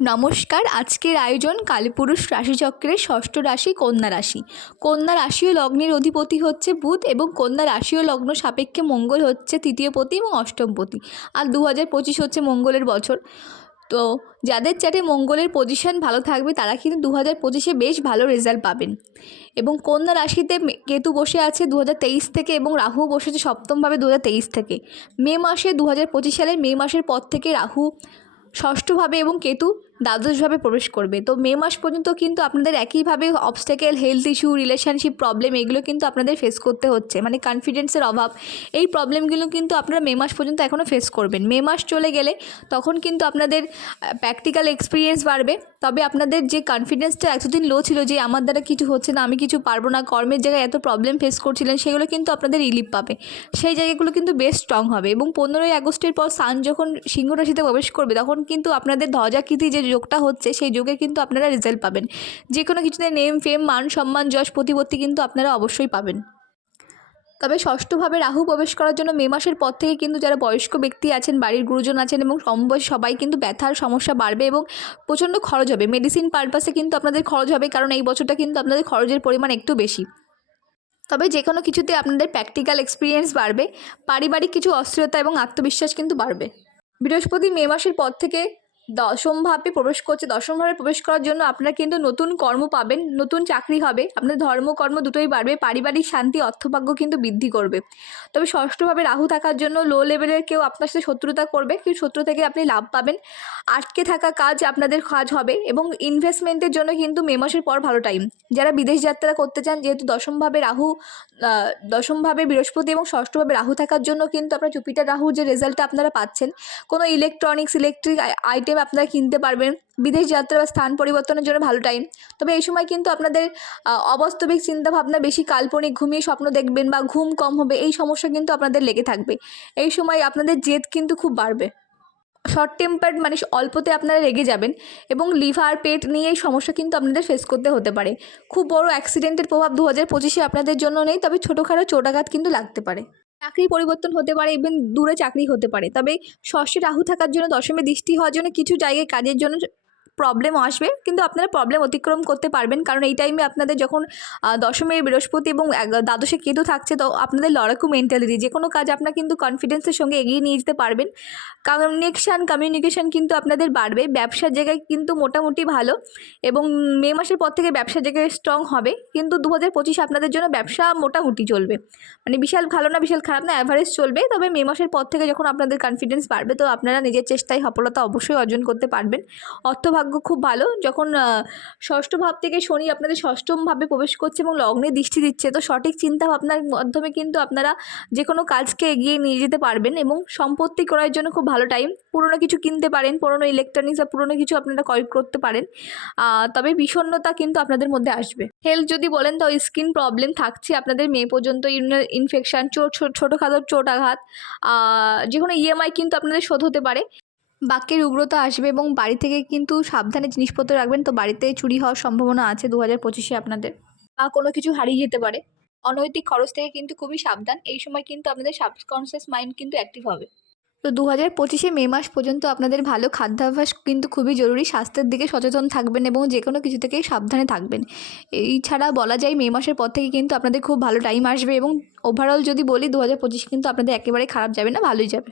নমস্কার, আজকের আয়োজন কালীপুরুষ রাশিচক্রের ষষ্ঠ রাশি কন্যা রাশি। কন্যা রাশি ও লগ্নের অধিপতি হচ্ছে বুধ এবং কন্যা রাশি ও লগ্ন সাপেক্ষে মঙ্গল হচ্ছে তৃতীয় পতি এবং অষ্টম পতি। আর দু হাজার পঁচিশ হচ্ছে মঙ্গলের বছর। তো যাদের চাটে মঙ্গলের পজিশন ভালো থাকবে, তারা কিন্তু দু হাজার পঁচিশে বেশ ভালো রেজাল্ট পাবেন। এবং কন্যা রাশিতে কেতু বসে আছে দু হাজার তেইশ থেকে এবং রাহু বসেছে সপ্তমভাবে দু হাজার তেইশ থেকে। মে মাসে দু হাজার পঁচিশ সালের মে মাসের পর থেকে রাহু ষষ্ঠভাবে এবং কেতু দ্বাদশভাবে প্রবেশ করবে। তো মে মাস পর্যন্ত কিন্তু আপনাদের একইভাবে obstacle health issue relationship problem এগুলো কিন্তু আপনাদের ফেস করতে হচ্ছে। মানে কনফিডেন্সের অভাব, এই প্রবলেমগুলো কিন্তু আপনারা মে মাস পর্যন্ত এখনও ফেস করবেন। মে মাস চলে গেলে তখন কিন্তু আপনাদের প্র্যাকটিক্যাল এক্সপিরিয়েন্স বাড়বে। তবে আপনাদের যে কনফিডেন্সটা এতদিন লো ছিল যে আমার দ্বারা কিছু হচ্ছে না, আমি কিছু পারব না, কর্মের জায়গায় এত প্রবলেম ফেস করছিলেন, সেগুলো কিন্তু আপনাদের রিলিফ পাবে। সেই জায়গাগুলো কিন্তু বেশ স্ট্রং হবে। এবং পনেরোই আগস্টের পর সান যখন সিংহ রাশিতে প্রবেশ করবে, তখন কিন্তু আপনাদের ধ্বজাকৃতি যে যোগটা হচ্ছে, সেই যোগে কিন্তু আপনারা রেজাল্ট পাবেন। যে কোনো কিছুতে নেম ফেম মান, সম্মান, যশ, প্রতিপত্তি কিন্তু আপনারা অবশ্যই পাবেন। তবে ষষ্ঠভাবে রাহু প্রবেশ করার জন্য মে মাসের পর থেকে কিন্তু যারা বয়স্ক ব্যক্তি আছেন, বাড়ির গুরুজন আছেন এবং সমবয়সী সবাই কিন্তু ব্যথার সমস্যা বাড়বে এবং প্রচণ্ড খরচ হবে। মেডিসিন পারপাসে কিন্তু আপনাদের খরচ হবে কারণ এই বছরটা কিন্তু আপনাদের খরচের পরিমাণ একটু বেশি। তবে যে কোনো কিছুতে আপনাদের প্র্যাকটিক্যাল এক্সপিরিয়েন্স বাড়বে, পারিবারিক কিছু অস্থিরতা এবং আত্মবিশ্বাস কিন্তু বাড়বে। বৃহস্পতি মে মাসের পর থেকে দশমভাবে প্রবেশ করছে দশমভাবে প্রবেশ করার জন্য আপনারা কিন্তু নতুন কর্ম পাবেন, নতুন চাকরি হবে আপনার ধর্ম, কর্ম দুটোই বাড়বে, পারিবারিক শান্তি, অর্থভাগ্য কিন্তু বৃদ্ধি করবে। তবে ষষ্ঠভাবে রাহু থাকার জন্য লো লেভেলের কেউ আপনার সাথে শত্রুতা করবে, কিন্তু শত্রু থেকে আপনি লাভ পাবেন। আটকে থাকা কাজ আপনাদের কাজ হবে এবং ইনভেস্টমেন্টের জন্য কিন্তু মে মাসের পর ভালো টাইম যারা বিদেশ যাত্রা করতে চান, যেহেতু দশমভাবে রাহু দশমভাবে বৃহস্পতি এবং ষষ্ঠভাবে রাহু থাকার জন্য কিন্তু আপনার জুপিটার রাহু যে রেজাল্টটা আপনারা পাচ্ছেন, কোনো ইলেকট্রনিক্স ইলেকট্রিক আইটেম আপনারা কিনতে পারবেন। বিদেশ যাত্রা বা স্থান পরিবর্তনের জন্য ভালো টাইম তবে এই সময় কিন্তু আপনাদের অবাস্তবিক চিন্তাভাবনা বেশি কাল্পনিক, ঘুমিয়ে স্বপ্ন দেখবেন বা ঘুম কম হবে, এই সমস্যা কিন্তু আপনাদের লেগে থাকবে। এই সময় আপনাদের জেদ কিন্তু খুব বাড়বে। শর্ট টেম্পার্ড মানে অল্পতে আপনারা রেগে যাবেন এবং লিভার, পেট নিয়ে এই সমস্যা কিন্তু আপনাদের ফেস করতে হতে পারে। খুব বড় অ্যাক্সিডেন্টের প্রভাব দু হাজার পঁচিশে আপনাদের জন্য নেই, তবে ছোটোখাটো চোটাঘাত কিন্তু লাগতে পারে। চাকরি পরিবর্তন হতে পারে ইভেন দূরে চাকরি হতে পারে। তবে ষষ্ঠে রাহু থাকার জন্য দশমী দৃষ্টি হওয়ার জন্য কিছু জায়গায় কাজের জন্য প্রবলেম আসবে, কিন্তু আপনারা প্রবলেম অতিক্রম করতে পারবেন। কারণ এই টাইমে আপনাদের যখন দশমে বৃহস্পতি এবং দ্বাদশে কেতু থাকছে, তো আপনাদের লড়াকু মেন্টালিটি যে কোনো কাজ আপনারা কিন্তু কনফিডেন্সের সঙ্গে এগিয়ে নিয়ে যেতে পারবেন। কানেকশান কমিউনিকেশান কিন্তু আপনাদের বাড়বে। ব্যবসার জায়গায় কিন্তু মোটামুটি ভালো এবং মে মাসের পর থেকে ব্যবসার জায়গায় স্ট্রং হবে। কিন্তু দু হাজার পঁচিশে আপনাদের জন্য ব্যবসা মোটামুটি চলবে। মানে বিশাল ভালো না, বিশাল খারাপ না অ্যাভারেজ চলবে। তবে মে মাসের পর থেকে যখন আপনাদের কনফিডেন্স বাড়বে, তো আপনারা নিজের চেষ্টায় সফলতা অবশ্যই অর্জন করতে পারবেন। অর্থভাগ্য খুব ভালো। যখন ষষ্ঠ ভাব থেকে শনি আপনাদের ষষ্ঠমভাবে প্রবেশ করছে এবং লগ্নে দৃষ্টি দিচ্ছে, তো সঠিক চিন্তা ভাবনার মাধ্যমে কিন্তু আপনারা যে কোনো কাজকে এগিয়ে নিয়ে যেতে পারবেন এবং সম্পত্তি করার জন্য খুব ভালো টাইম। পুরনো কিছু কিনতে পারেন, পুরনো ইলেকট্রনিক্স বা পুরনো কিছু আপনারা ক্রয় করতে পারেন তবে বিষণ্ণতা কিন্তু আপনাদের মধ্যে আসবে। হেলথ যদি বলেন, তো স্কিন প্রবলেম থাকছে আপনাদের মে পর্যন্ত ইনফেকশান চোট ছোটোখাটো চোট আঘাত যে কোনো ইএমআই কিন্তু আপনাদের শোধ হতে পারে। বাক্যের উগ্রতা আসবে এবং বাড়ি থেকে কিন্তু সাবধানে জিনিসপত্র রাখবেন। তো বাড়িতে চুরি হওয়ার সম্ভাবনা আছে দু হাজার পঁচিশে আপনাদের। বা কোনো কিছু হারিয়ে যেতে পারে। অনৈতিক খরচ থেকে কিন্তু খুবই সাবধান। এই সময় কিন্তু আপনাদের সাবকনসিয়াস মাইন্ড কিন্তু অ্যাক্টিভ হবে। তো দু হাজার পঁচিশে মে মাস পর্যন্ত আপনাদের ভালো খাদ্যাভ্যাস কিন্তু খুবই জরুরি। স্বাস্থ্যের দিকে সচেতন থাকবেন এবং যে কোনো কিছু থেকেই সাবধানে থাকবেন। এই ছাড়া বলা যায় মে মাসের পর থেকে কিন্তু আপনাদের খুব ভালো টাইম আসবে এবং ওভারঅল যদি বলি দু হাজার পঁচিশ কিন্তু আপনাদের একেবারে খারাপ যাবে না, ভালোই যাবে।